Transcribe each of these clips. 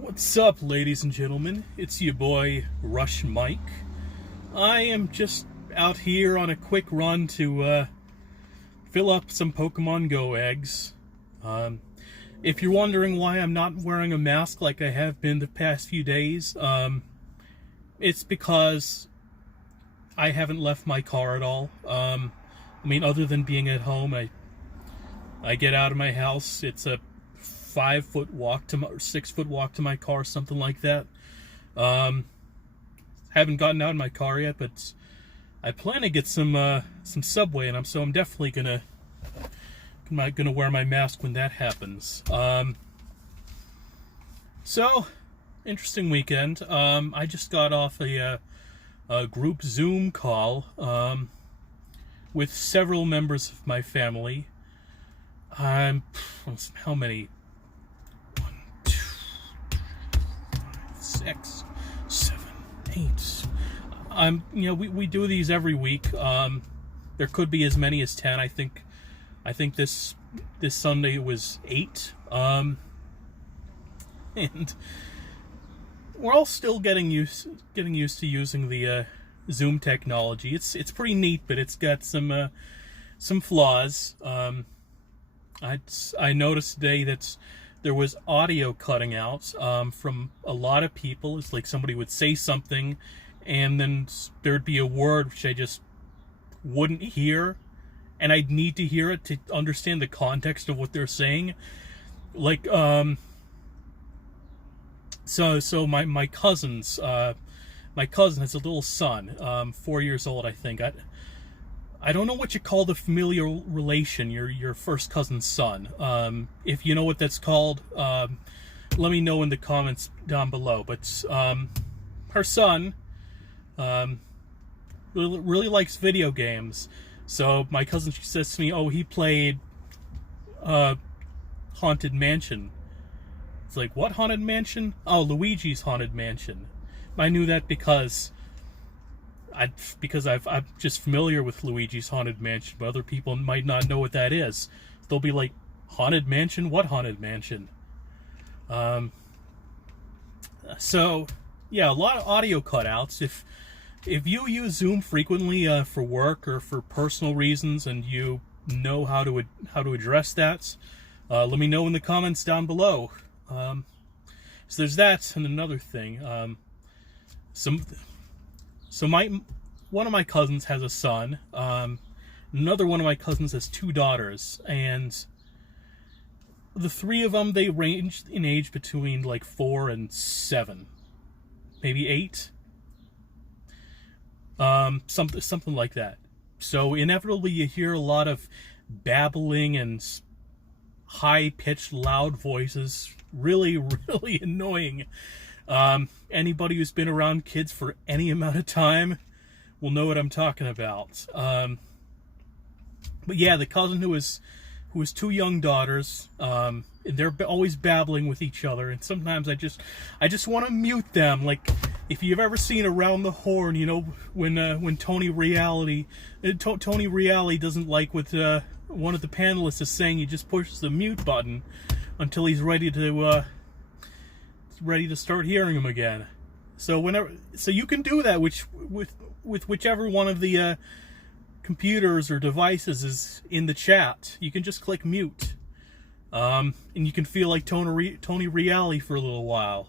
What's up, ladies and gentlemen? It's your boy, Rush Mike. I am just out here on a quick run to fill up some Pokemon Go eggs. If you're wondering why I'm not wearing a mask like I have been the past few days, it's because I haven't left my car at all. Other than being at home, I get out of my house. It's a 5-foot walk to my, or 6-foot walk to my car, something like that. Haven't gotten out of my car yet, but I plan to get some Subway, and I'm definitely gonna wear my mask when that happens. So interesting weekend. I just got off a group Zoom call with several members of my family. How many? 6, 7, 8. We do these every week. There could be as many as 10. I think this Sunday it was 8. And we're all still getting used to using the Zoom technology. It's pretty neat, but it's got some flaws. I noticed today that there was audio cutting out from a lot of people. It's like somebody would say something, and then there'd be a word which I just wouldn't hear, and I'd need to hear it to understand the context of what they're saying. Like, so my cousin has a little son, 4 years old, I think. I don't know what you call the familial relation, your first cousin's son. If you know what that's called, let me know in the comments down below. But her son really likes video games. So my cousin, she says to me, "Oh, he played Haunted Mansion." It's like, what Haunted Mansion? Oh, Luigi's Haunted Mansion. I knew that because I'm just familiar with Luigi's Haunted Mansion, but other people might not know what that is. They'll be like, Haunted Mansion? What Haunted Mansion? So, yeah, a lot of audio cutouts. If you use Zoom frequently for work or for personal reasons, and you know how to address that, let me know in the comments down below. So there's that, and another thing. One of my cousins has a son. Another one of my cousins has 2 daughters, and the 3 of them, they range in age between like 4 and 7, maybe 8, something like that. So inevitably, you hear a lot of babbling and high-pitched, loud voices. Really, really annoying. Anybody who's been around kids for any amount of time will know what I'm talking about. But yeah, the cousin who has 2 young daughters, and they're always babbling with each other, and sometimes I just want to mute them. Like, if you've ever seen Around the Horn, you know, when Tony Reali doesn't like what one of the panelists is saying, he just pushes the mute button until he's ready to start hearing him again. So you can do that with whichever one of the computers or devices is in the chat. You can just click mute, and you can feel like Tony Reali for a little while.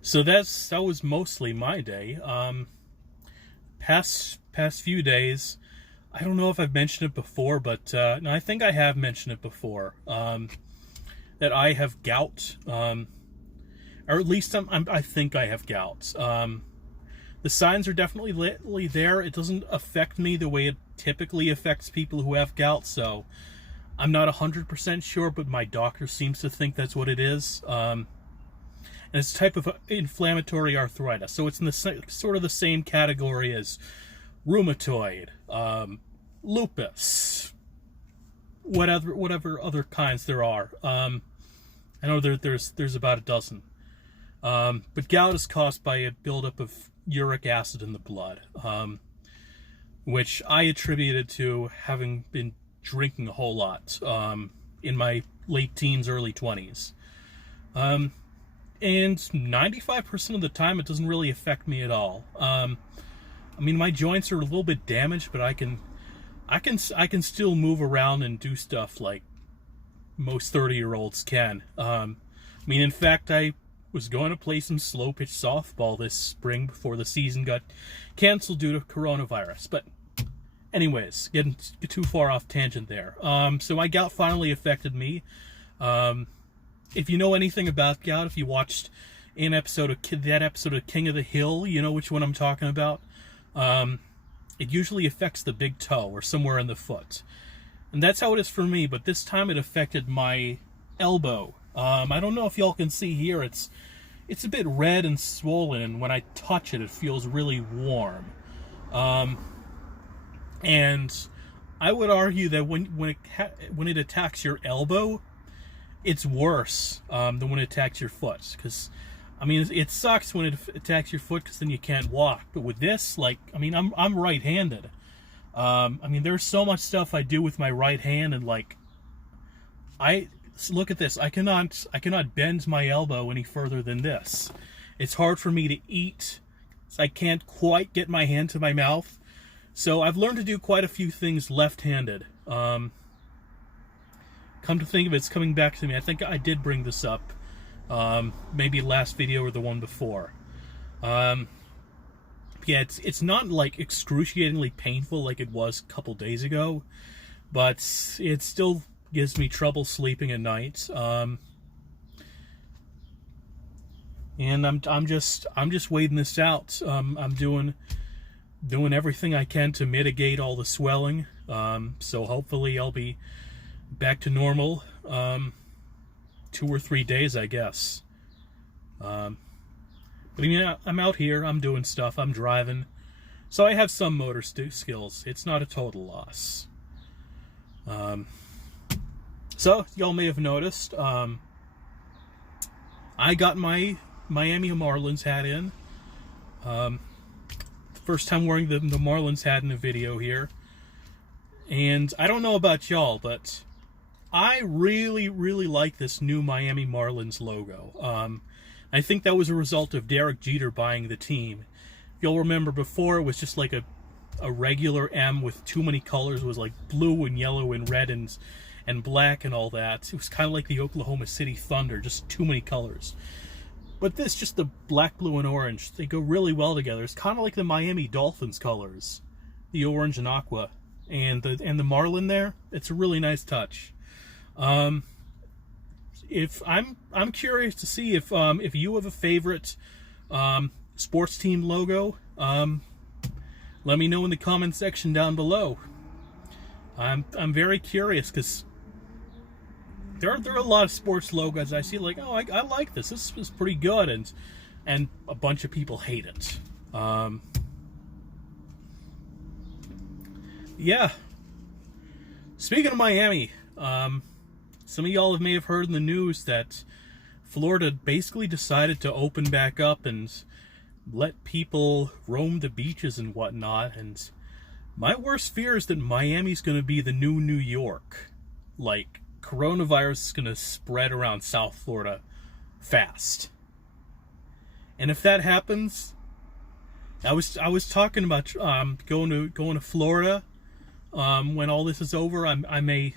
So that was mostly my day. Past few days, I don't know if I've mentioned it before, but no, I think I have mentioned it before, that I have gout, or at least I think I have gout. The signs are definitely there. It doesn't affect me the way it typically affects people who have gout, so I'm not 100% sure, but my doctor seems to think that's what it is. And it's a type of inflammatory arthritis, so it's in the sort of the same category as rheumatoid, lupus, whatever other kinds there are. I know there's about a dozen. But gout is caused by a buildup of uric acid in the blood, which I attributed to having been drinking a whole lot. in my late teens, early 20s. And 95% of the time, it doesn't really affect me at all. I mean, my joints are a little bit damaged, but I can still move around and do stuff like most 30-year-olds can. I mean, in fact, I was going to play some slow-pitch softball this spring before the season got canceled due to coronavirus. But anyways, getting too far off tangent there. So my gout finally affected me. If you know anything about gout, if you watched that episode of King of the Hill, you know which one I'm talking about. It usually affects the big toe or somewhere in the foot. And that's how it is for me, but this time it affected my elbow. I don't know if y'all can see here, it's a bit red and swollen, and when I touch it, it feels really warm. And I would argue that when it attacks your elbow, it's worse than when it attacks your foot. Because, I mean, it sucks when it attacks your foot because then you can't walk. But with this, like, I mean, I'm right-handed. I mean, there's so much stuff I do with my right hand, and like, look at this. I cannot bend my elbow any further than this. It's hard for me to eat. I can't quite get my hand to my mouth. So I've learned to do quite a few things left-handed. Come to think of it, it's coming back to me. I think I did bring this up, maybe last video or the one before. Yeah, it's not like excruciatingly painful like it was a couple days ago, but it still gives me trouble sleeping at night. And I'm just waiting this out. I'm doing everything I can to mitigate all the swelling. So hopefully I'll be back to normal 2 or 3 days, I guess. But I mean, I'm out here, I'm doing stuff, I'm driving. So I have some motor skills. It's not a total loss. So, y'all may have noticed, I got my Miami Marlins hat in. First time wearing the Marlins hat in a video here. And I don't know about y'all, but I really, really like this new Miami Marlins logo. I think that was a result of Derek Jeter buying the team. If you'll remember, before it was just like a regular M with too many colors. It was like blue and yellow and red and black and all that. It was kind of like the Oklahoma City Thunder, just too many colors. But this, just the black, blue, and orange, they go really well together. It's kind of like the Miami Dolphins colors, the orange and aqua, and the Marlin there. It's a really nice touch. If I'm curious to see if you have a favorite sports team logo. Let me know in the comment section down below. I'm very curious because there are a lot of sports logos I see like, oh, I like this. This is pretty good, and a bunch of people hate it. Yeah. Speaking of Miami, some of y'all may have heard in the news that Florida basically decided to open back up and let people roam the beaches and whatnot. And my worst fear is that Miami's going to be the new New York. Like, coronavirus is going to spread around South Florida fast. And if that happens, I was talking about going to Florida when all this is over. I may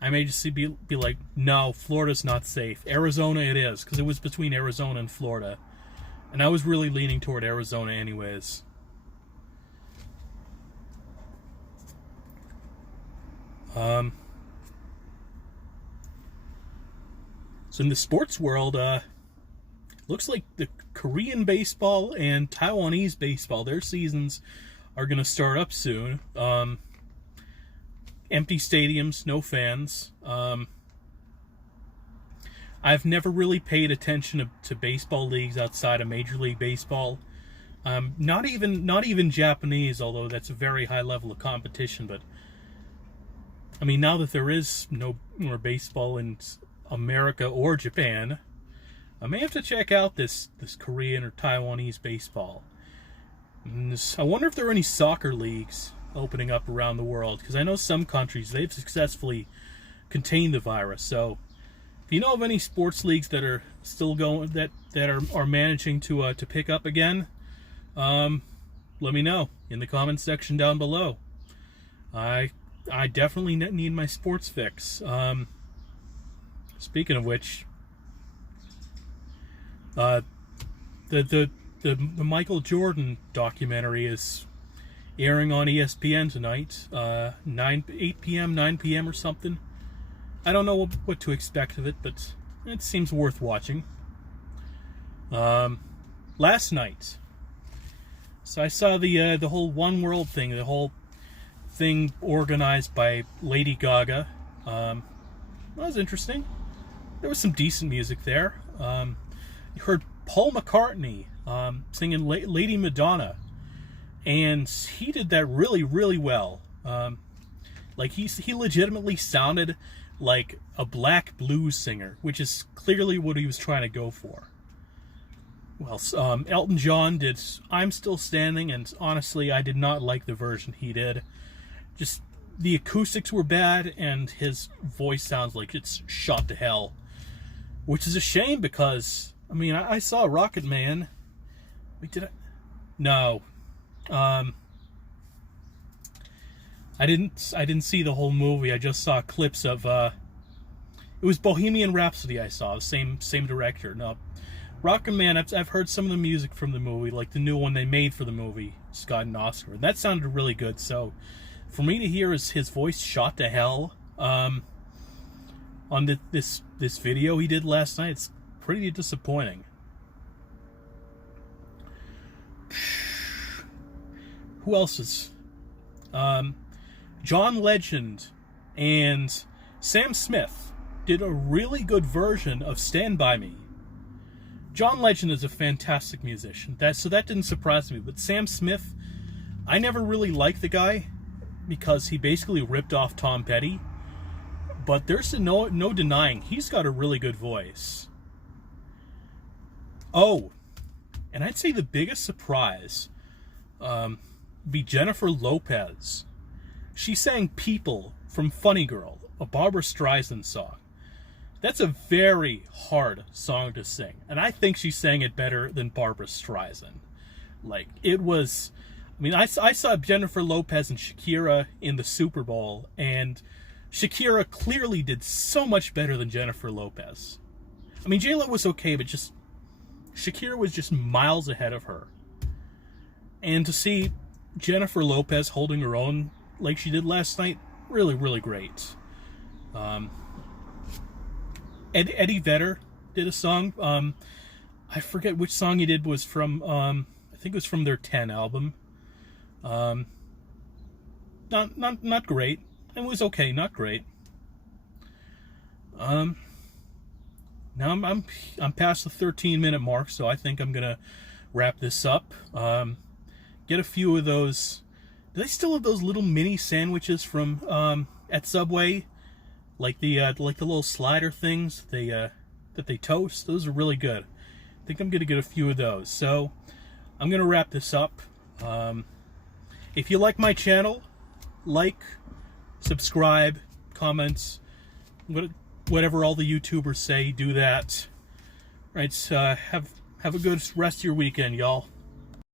just be like, no, Florida's not safe. Arizona it is, because it was between Arizona and Florida. And I was really leaning toward Arizona anyways. So in the sports world, looks like the Korean baseball and Taiwanese baseball, their seasons are going to start up soon. Empty stadiums, no fans. I've never really paid attention to baseball leagues outside of Major League Baseball. Not even Japanese, although that's a very high level of competition. But I mean, now that there is no more baseball in America or Japan, I may have to check out this Korean or Taiwanese baseball. I wonder if there are any soccer leagues opening up around the world, because I know some countries, they've successfully contain the virus. So if you know of any sports leagues that are still going, that are managing to pick up again, let me know in the comments section down below. I definitely need my sports fix. Speaking of which, the Michael Jordan documentary is airing on ESPN tonight, 8 p.m., 9 p.m. or something. I don't know what to expect of it, but it seems worth watching. Last night, so I saw the whole One World thing, the whole thing organized by Lady Gaga. That was interesting. There was some decent music there. You heard Paul McCartney singing Lady Madonna, and he did that really, really well. Like he legitimately sounded like a black blues singer, which is clearly what he was trying to go for. Well, Elton John did I'm Still Standing, and honestly, I did not like the version he did. Just, the acoustics were bad, and his voice sounds like it's shot to hell. Which is a shame, because, I mean, I saw Rocket Man. Wait, did I? No. I didn't see the whole movie. I just saw clips of, it was Bohemian Rhapsody I saw, same director. No, Rocket Man, I've heard some of the music from the movie, like the new one they made for the movie, Scott and Oscar. And that sounded really good, so for me to hear his voice shot to hell on this video he did last night, it's pretty disappointing. Who else is... John Legend and Sam Smith did a really good version of Stand By Me. John Legend is a fantastic musician, so that didn't surprise me. But Sam Smith, I never really liked the guy because he basically ripped off Tom Petty. But there's no denying he's got a really good voice. Oh, and I'd say the biggest surprise be Jennifer Lopez. She sang People from Funny Girl, a Barbra Streisand song. That's a very hard song to sing, and I think she sang it better than Barbra Streisand. Like, it was... I mean, I saw Jennifer Lopez and Shakira in the Super Bowl, and Shakira clearly did so much better than Jennifer Lopez. I mean, J-Lo was okay, but just... Shakira was just miles ahead of her. And to see Jennifer Lopez holding her own like she did last night, really, really great. Eddie Vedder did a song. I forget which song he did, was from, I think it was from their 10 album. Not great. It was okay, not great. Now I'm past the 13-minute mark, so I think I'm gonna wrap this up. Get a few of those. Do they still have those little mini sandwiches from at Subway? Like the little slider things that they toast. Those are really good. I think I'm gonna get a few of those. So I'm gonna wrap this up. If you like my channel, like, subscribe, comments, whatever all the YouTubers say, do that. Right, have a good rest of your weekend, y'all.